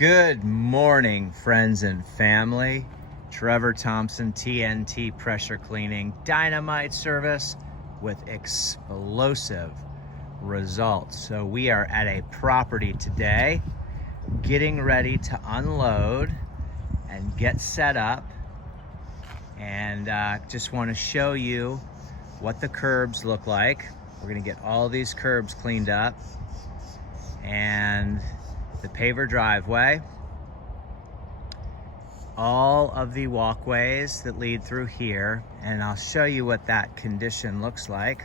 Good morning, friends and family. Trevor Thompson, TNT Pressure Cleaning, dynamite service with explosive results. So we are at a property today, getting ready to unload and get set up. And just want to show you what the curbs look like. We're gonna get all these curbs cleaned up and the paver driveway, all of the walkways that lead through here, and I'll show you what that condition looks like.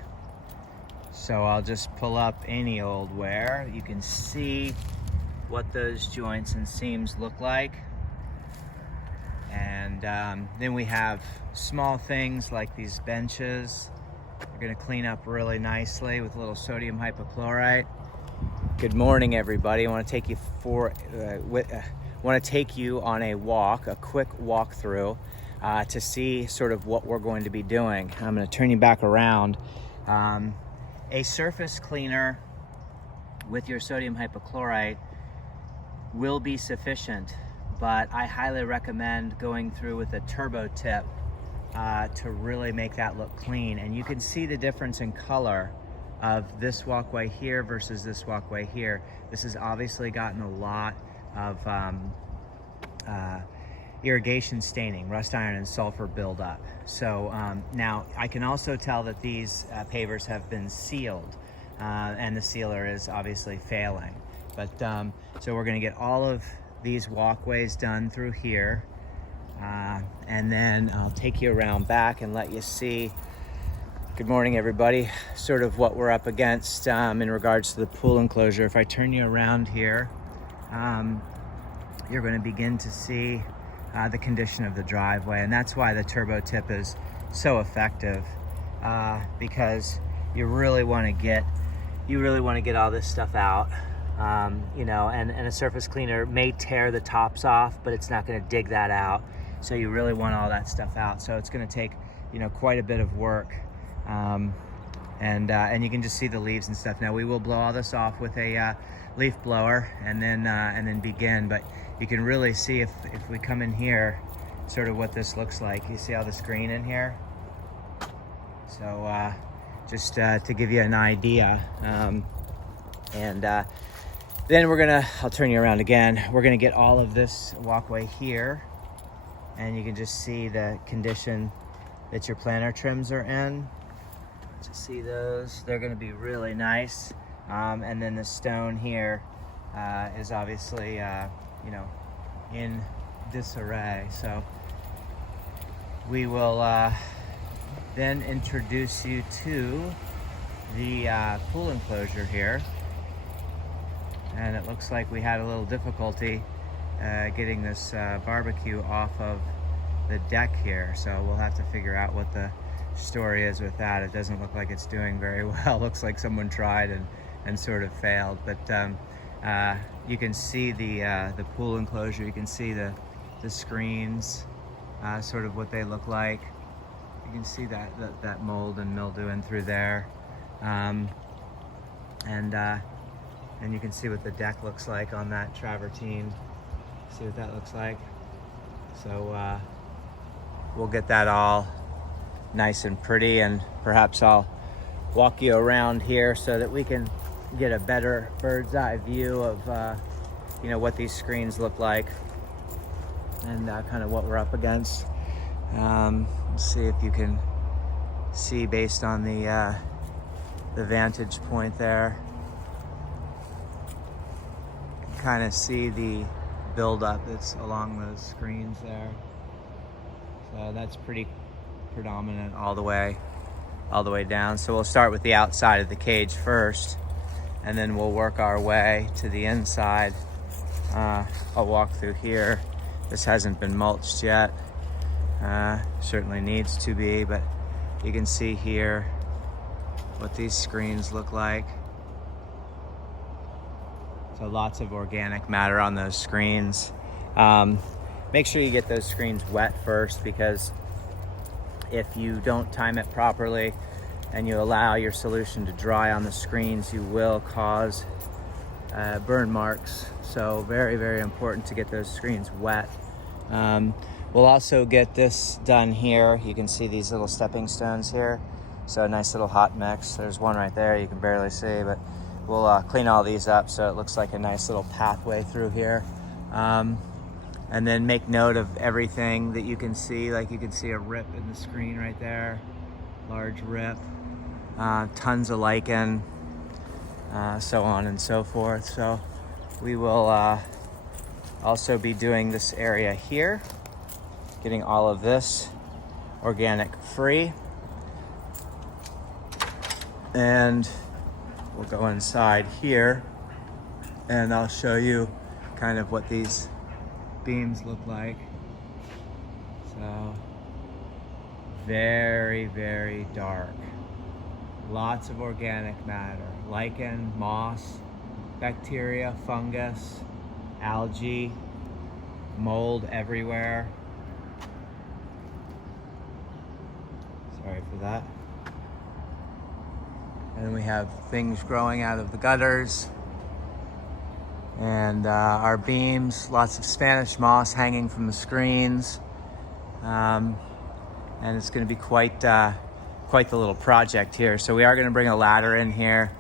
So I'll just pull up any old wear. You can see what those joints and seams look like. And then we have small things like these benches. We're gonna clean up really nicely with a little sodium hypochlorite. Good morning, everybody. I want to take you on a walk, a quick walkthrough to see sort of what we're going to be doing. I'm going to turn you back around. A surface cleaner with your sodium hypochlorite will be sufficient, but I highly recommend going through with a turbo tip to really make that look clean. And you can see the difference in color of this walkway here versus this walkway here. This has obviously gotten a lot of irrigation staining, rust iron and sulfur buildup. So now I can also tell that these pavers have been sealed and the sealer is obviously failing. But so we're gonna get all of these walkways done through here and then I'll take you around back and let you see. Good morning, everybody. Sort of what we're up against in regards to the pool enclosure. If I turn you around here, you're going to begin to see the condition of the driveway, and that's why the turbo tip is so effective, because you really want to get all this stuff out. You know, and a surface cleaner may tear the tops off, but it's not going to dig that out. So you really want all that stuff out. So it's going to take, you know, quite a bit of work. And you can just see the leaves and stuff. Now we will blow all this off with a leaf blower and then begin, but you can really see if we come in here sort of what this looks like. You see all this green in here? So just to give you an idea. Then I'll turn you around again. We're gonna get all of this walkway here, and you can just see the condition that your planter trims are in. To see those, they're going to be really nice, and then the stone here is obviously you know, in disarray. So we will then introduce you to the pool enclosure here, and it looks like we had a little difficulty getting this barbecue off of the deck here, so we'll have to figure out what the story is with that. It doesn't look like it's doing very well. Looks like someone tried and sort of failed. But you can see the pool enclosure. You can see the screens, sort of what they look like. You can see that mold and mildew in through there, and you can see what the deck looks like on that travertine. See what that looks like. So we'll get that all nice and pretty, and perhaps I'll walk you around here so that we can get a better bird's eye view of you know, what these screens look like and kind of what we're up against. Let's see if you can see based on the vantage point there. Kind of see the buildup that's along those screens there. So that's pretty predominant all the way down. So we'll start with the outside of the cage first, and then we'll work our way to the inside. I'll walk through here. This hasn't been mulched yet. Certainly needs to be, but you can see here what these screens look like. So lots of organic matter on those screens. Make sure you get those screens wet first, because if you don't time it properly and you allow your solution to dry on the screens, you will cause burn marks. So very, very important to get those screens wet. We'll also get this done here. You can see these little stepping stones here. So a nice little hot mix. There's one right there you can barely see, but we'll clean all these up so it looks like a nice little pathway through here. And then make note of everything that you can see. Like you can see a rip in the screen right there, large rip, tons of lichen, so on and so forth. So we will also be doing this area here, getting all of this organic free. And we'll go inside here and I'll show you kind of what these beams look like. So very, very dark. Lots of organic matter, lichen, moss, bacteria, fungus, algae, mold everywhere. Sorry for that. And we have things growing out of the gutters. And our beams, lots of Spanish moss hanging from the screens. And it's gonna be quite the little project here. So we are gonna bring a ladder in here,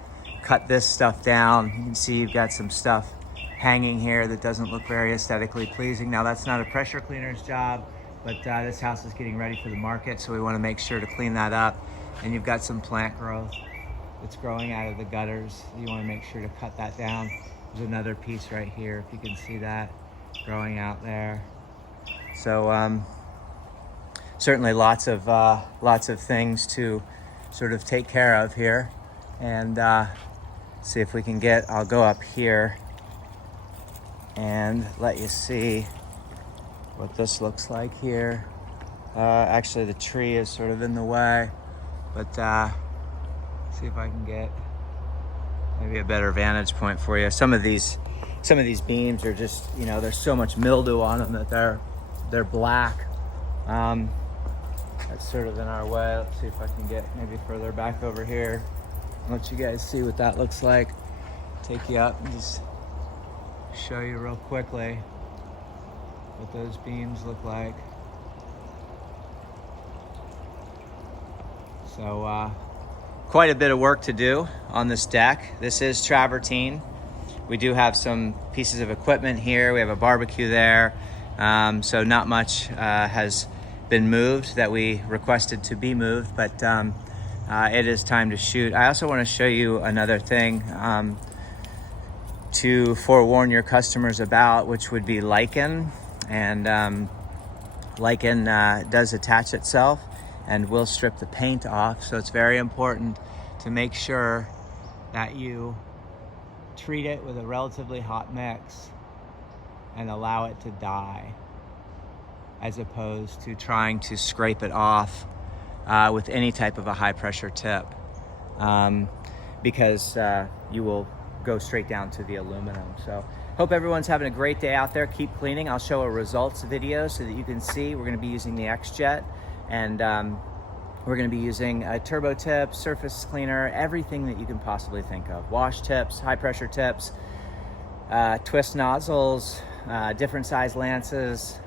cut this stuff down. You can see you've got some stuff hanging here that doesn't look very aesthetically pleasing. Now that's not a pressure cleaner's job, but this house is getting ready for the market, so we wanna make sure to clean that up. And you've got some plant growth that's growing out of the gutters. You wanna make sure to cut that down. There's another piece right here, if you can see that, growing out there. So certainly lots of things to sort of take care of here. And see if we can get, I'll go up here and let you see what this looks like here. Actually the tree is sort of in the way, but see if I can get maybe a better vantage point for you. Some of these beams are just, you know, there's so much mildew on them that they're black. That's sort of in our way. Let's see if I can get maybe further back over here and let you guys see what that looks like. Take you up and just show you real quickly what those beams look like. So quite a bit of work to do on this deck. This is travertine. We do have some pieces of equipment here. We have a barbecue there. So not much has been moved that we requested to be moved, but it is time to shoot. I also want to show you another thing to forewarn your customers about, which would be lichen. And lichen does attach itself and will strip the paint off. So it's very important to make sure that you treat it with a relatively hot mix and allow it to die, as opposed to trying to scrape it off with any type of a high pressure tip, because you will go straight down to the aluminum. So hope everyone's having a great day out there. Keep cleaning. I'll show a results video so that you can see. We're gonna be using the X-Jet, and we're gonna be using a turbo tip, surface cleaner, everything that you can possibly think of. Wash tips, high pressure tips, twist nozzles, different size lances.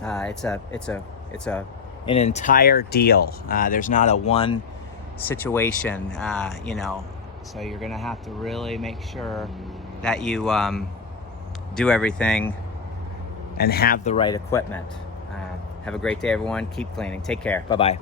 It's an entire deal. There's not a one situation, you know, so you're gonna have to really make sure that you do everything and have the right equipment. Have a great day, everyone. Keep cleaning. Take care. Bye-bye.